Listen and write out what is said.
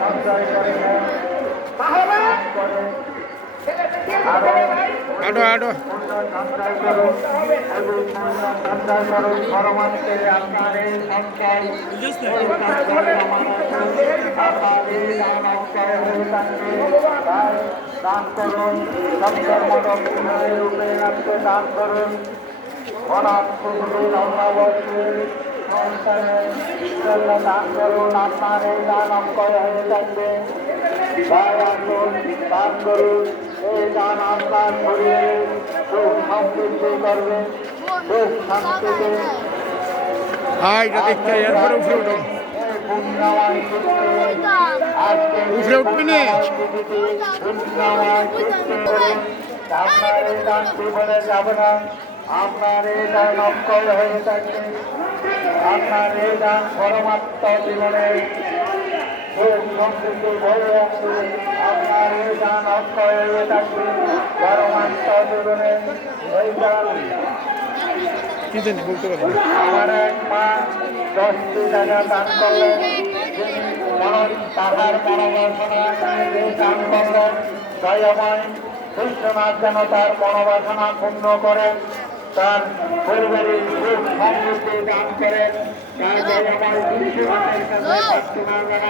সঞ্চয় করে নেন করে আটো আটো সঞ্চয় করুন এবং সঞ্চয় করুন পরমান্তে আপনার এই সঞ্চয় আপনার এই দান অক্ষয় হয়ে থাকবে তাই দান করুন সত্যমূলক রূপে রাখতে দান করুন অনাথ শিশুদের অন্নবস্ত্রের সংসারে দান করুন আপনার এই দান অক্ষয় হয়ে থাকবে তাই আসুন দান করুন এই দান আপনার শরীরে সুখ সমৃদ্ধি করবে সুখ শান্তিতে এটা দেখতে এরপরে উপরে উঠো উপরে উঠবি না আপনার এই দান জীবনে যাবে না আপনার এই দান অক্ষয় হয়ে থাকবে আপনার এই দান পরমাত্ম জীবনে সুখ সমৃদ্ধি বয়ে আসবে আপনার এই দান অক্ষয় হয়ে থাকবে পরমাত্ম জীবনে ওই দান কি জানি বলতে পারি আমার এক মা 10টি টাকা দান করলেন তাহার মনোবাসনা দান করলেন দয়াময় বিশ্বনাথ যেন তার মনোবাসনা পূর্ণ করেন তার পরিবারের সুখ সমৃদ্ধি দান করেন তার দয়াময় বিশ্বনাথের কাছে প্রার্থনা জানায়